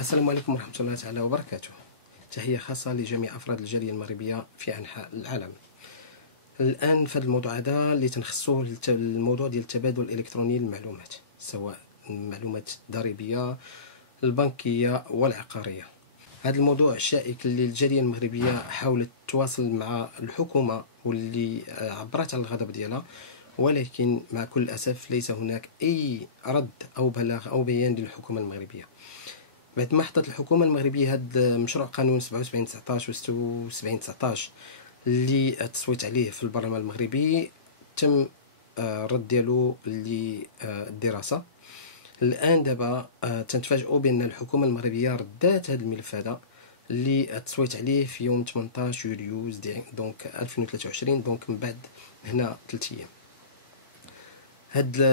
السلام عليكم ورحمة الله تعالى وبركاته. تحية خاصة لجميع أفراد الجالية المغربية في أنحاء العالم. الآن في هذا الموضوع هذا اللي تنخصوه الموضوع ديال التبادل الإلكتروني للمعلومات، سواء المعلومات الضريبية البنكية والعقارية. هذا الموضوع الشائك اللي الجالية المغربية حاولت تواصل مع الحكومة واللي عبرت على الغضب ديالها، ولكن مع كل الأسف ليس هناك أي رد أو بلاغ أو بيان للحكومة المغربية. بعد ما حطت الحكومة المغربية هذا مشروع قانون 77/19 و 76/19 اللي تصويت عليه في البرلمان المغربي، تم الرد ديالو للدراسة. الآن دابا تنتفاجئوا بأن الحكومة المغربية ردات هذا الملف هذا اللي تصويت عليه في يوم 18 يوليو دونك 2023، دونك من بعد هنا 3 أيام. هذا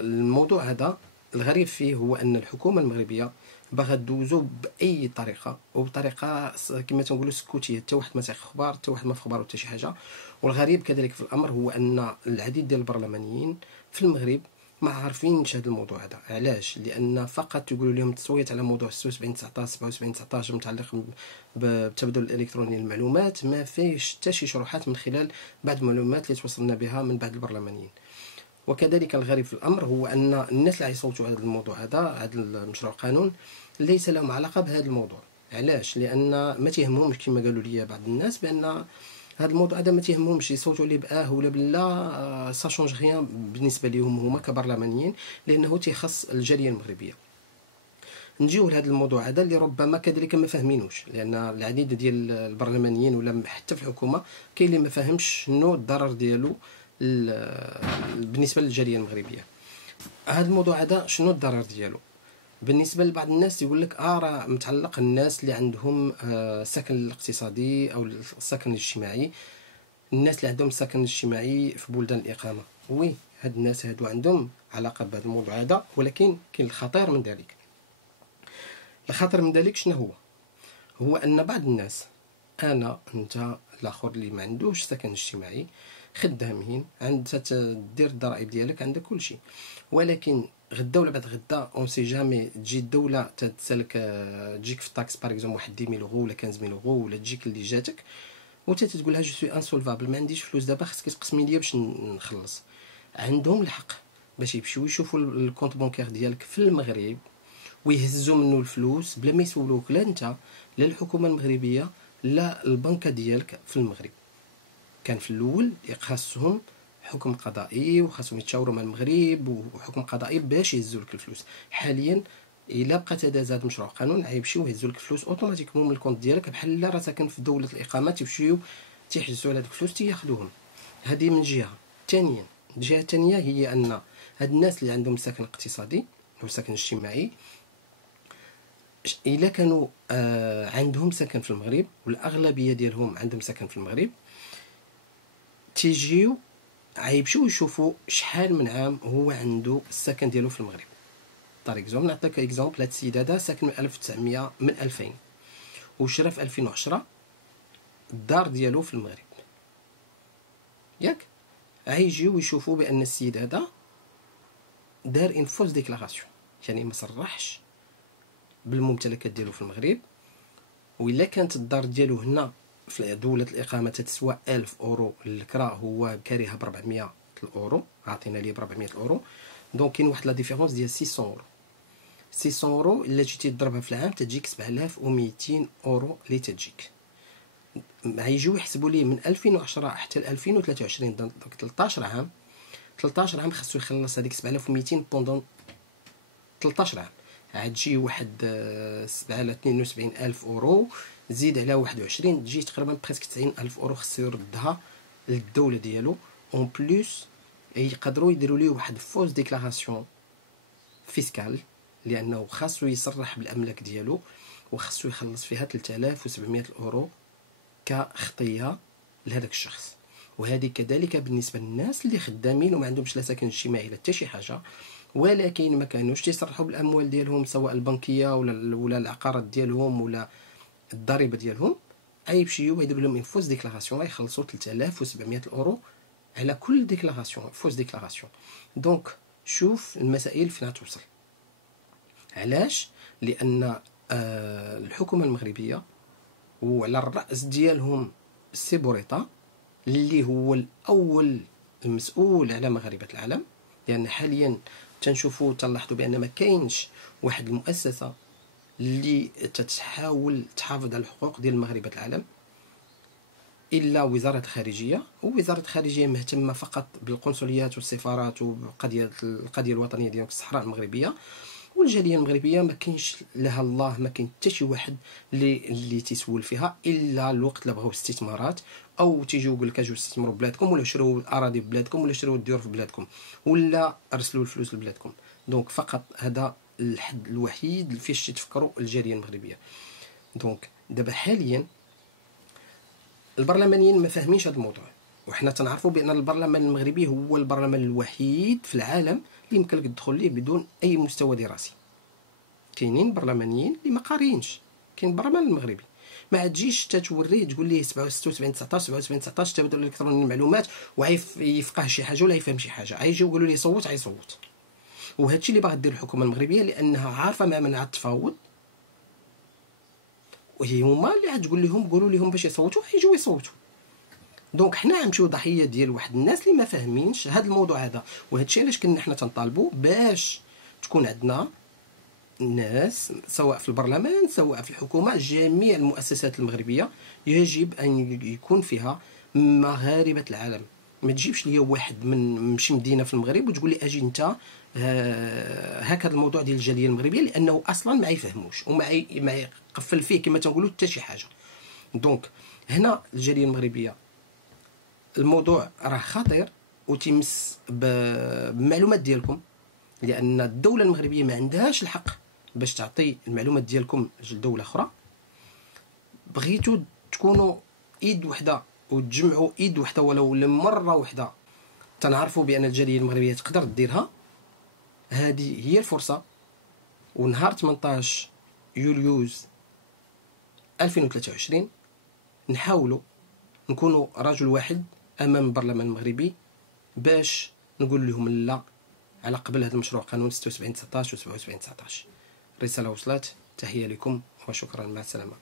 الموضوع هذا الغريب فيه هو أن الحكومة المغربية باغا دوزو باي طريقه، وبطريقه كما تنقولوا سكوتيه، حتى واحد ما تيعرف اخبار، حتى واحد ما في اخبار حتى شي حاجه. والغريب كذلك في الامر هو ان العديد ديال البرلمانيين في المغرب ما عارفينش هذا الموضوع هذا. علاش؟ لان فقط يقولوا لهم التصويت على موضوع 76/19 77/19 متعلق بالتبادل الالكتروني للمعلومات ما فيش حتى شي شروحات من خلال بعض المعلومات اللي توصلنا بها من بعض البرلمانيين. وكذلك الغريب في الامر هو ان الناس اللي يصوتوا على هذا الموضوع هذا المشروع قانون ليس لهم علاقه بهذا الموضوع. علاش؟ لان ما تيهمهمش كما قالوا لي بعض الناس بان هذا الموضوع هذا ما تيهمهمش يصوتوا عليه باه ولا بلا، سا شونج غيان بالنسبه لهم هما كبرلمانيين، لانه تيخص الجاليه المغربيه. نجيو لهذا الموضوع هذا اللي ربما كذلك ما فاهمينوش، لان العديد ديال البرلمانيين ولا حتى في الحكومه كاين اللي ما فاهمش شنو الضرر ديالو بالنسبه للجاليه المغربيه. هذا الموضوع هذا شنو الضرر ديالو؟ بالنسبه لبعض الناس يقول لك راه متعلق الناس اللي عندهم السكن الاقتصادي او السكن الاجتماعي، الناس اللي عندهم السكن الاجتماعي في بلدان الاقامه. وي هاد الناس هادو عندهم علاقه بهذا الموضوع هذا، ولكن كاين الخطير من ذلك. الخطر من ذلك شنو هو ان بعض الناس، انا انت الاخر اللي ما عندوش سكن اجتماعي، خدامين، عند تدير الضرائب ديالك، عندك كل شيء، ولكن غدا ولا بعد غدا اون سي جامي تجي الدوله تسالك، تجيك في الطاكس باغ اكزومبل واحد 10000 يورو ولا 15000 يورو، ولا تجيك اللي جاتك وانت تقول لها جو سوي انسولفابل، ما عنديش فلوس دابا، خصك تقسمي ليا باش نخلص. عندهم الحق باش يمشيو يشوفوا الكونت بونكير ديالك في المغرب ويهزوا منه الفلوس بلا ما يسولوك لا انت لا الحكومه المغربيه لا البنكه ديالك في المغرب. كان في الاول خاصهم حكم قضائي وخاصهم يتشاوروا مع المغرب وحكم قضائي باش يهزوا لك الفلوس. حاليا الا بقات هذا مشروع قانون غيمشيو يهزوا لك الفلوس اوتوماتيكمون من الكونت ديالك، بحال راه ساكن في دوله الاقامه تيمشيو تيحجزوا على هذوك الفلوس تياخذوهم. هذه من جهه. ثانيا الجهه الثانيه هي ان هاد الناس اللي عندهم سكن اقتصادي او سكن اجتماعي، الا كانوا عندهم سكن في المغرب والاغلبيه ديالهم عندهم سكن في المغرب، تيجيو غيمشيو يشوفوا شحال من عام هو عنده السكن ديالو في المغرب. طار اكزومبل، نعطيك اكزومبل، هاد السيد هذا ساكن من 1900 من 2000 وشرا في 2010 الدار ديالو في المغرب، ياك؟ غيجيو يشوفوا بان السيد هذا دار ان فوز ديكلاراسيون، يعني ما صرحش بالممتلكات ديالو في المغرب. وإلا كانت الدار ديالو هنا في دولة الإقامة تتسوى 1000 أورو للكرا، هو كاريها ب 400 الأورو، عطينا ليه ب 400 الأورو، دونك كاين واحد لا ديفيرونس ديال 600 أورو. 600 أورو إلا جيتي تضربها في العام تجيك 7200 أورو اللي تجيك. غيجيو يحسبوا ليه من 2010 حتى ل 2023، دونك 13 عام. 13 عام خاصو يخلص هذيك 7200 بوندون 13 عام. غتجي واحد 772,000 أورو، زيد على 21 تجي تقريبا بريسك 90,000 أورو خصو يردها للدولة ديالو. اون بلوس يقدروا يديروا ليه واحد فوز ديكلاراسيون فيسكال، لأنه خاصو يصرح بالأملاك ديالو وخاصو يخلص فيها 3700 أورو كخطية لهذاك الشخص. وهذه كذلك بالنسبة للناس اللي خدامين وما عندهمش لا سكن اجتماعي لا حتى شي حاجة، ولكن ما كانوش تيصرحوا بالاموال ديالهم سواء البنكيه ولا العقارات ديالهم ولا الضريبه ديالهم، غيمشيو يديروا لهم فوز ديكلاراسيون، غيخلصوا 3700 اورو على كل ديكلاراسيون، فوز ديكلاراسيون. دونك شوف المسائل فين توصل. علاش؟ لان الحكومة المغربية وعلى الرأس ديالهم السي بوريطة اللي هو الأول المسؤول على مغاربة العالم، لأن حاليا تنشوفوا تنلاحظوا بأن ما كاينش واحد المؤسسة اللي تتحاول تحافظ على الحقوق ديال مغاربة العالم إلا وزارة الخارجية. ووزارة الخارجية مهتمة فقط بالقنصليات والسفارات وبقضية القضية الوطنية ديال الصحراء المغربية. والجاليه المغربيه ما كاينش لها الله، ما كاين حتى شي واحد اللي تيسول فيها الا الوقت اللي بغاو استثمارات، او تيجيو يقول لك اجيو استثمروا بلادكم، ولا شريو الاراضي بلادكم، ولا شريو الديور في بلادكم، ولا ارسلوا الفلوس لبلادكم. دونك فقط هذا الحد الوحيد فاش تفكروا الجاليه المغربيه. دونك دابا حاليا البرلمانيين ما فاهمينش هذا الموضوع، وحنا تنعرفوا بان البرلمان المغربي هو البرلمان الوحيد في العالم اللي يمكن لك تدخل ليه بدون اي مستوى دراسي. كاينين برلمانيين اللي ما قاريينش، كاين البرلمان المغربي ما تجيش توريه تقول ليه 76 19 77 19 التبادل الالكتروني للمعلومات ويفقه شي حاجه ولا يفهم شي حاجه، غيجيو يقولوا ليه صوت غيصوت. وهذا الشيء اللي باغا دير الحكومه المغربيه لانها عارفه ما منع التفاوض، وهي هما اللي غتقول لهم قولوا لهم باش يصوتوا غيجيو يصوتوا. دونك حنا غنمشيو ضحيه ديال واحد الناس اللي ما فاهمينش هذا الموضوع هذا. وهذا الشيء علاش كنا حنا تنطالبوا باش تكون عندنا الناس سواء في البرلمان سواء في الحكومة، جميع المؤسسات المغربية يجب أن يكون فيها مغاربة العالم. ما تجيبش ليا واحد من شي مدينة في المغرب وتقول لي أجي أنت هكذا الموضوع ديال الجالية المغربية، لأنه أصلا ما يفهموش وما يقفل فيه كما تنقولوا حتى شي حاجة. دونك هنا الجالية المغربية الموضوع راه خطير وتمس بالمعلومات ديالكم، لأن الدولة المغربية ما عندهاش الحق باش تعطي المعلومات ديالكم لدولة أخرى. بغيتوا تكونوا ايد وحده وتجمعوا ايد وحده ولو لمره وحده، تنعرفوا بان الجاليه المغربيه تقدر ديرها. هذه هي الفرصه. ونهار 18 يوليوز 2023 نحاولوا نكونوا رجل واحد امام البرلمان المغربي باش نقول لهم لا على قبل هذا المشروع قانون 76 19 و 77 19. رساله وصلت. تحيه لكم وشكرا، مع السلامه.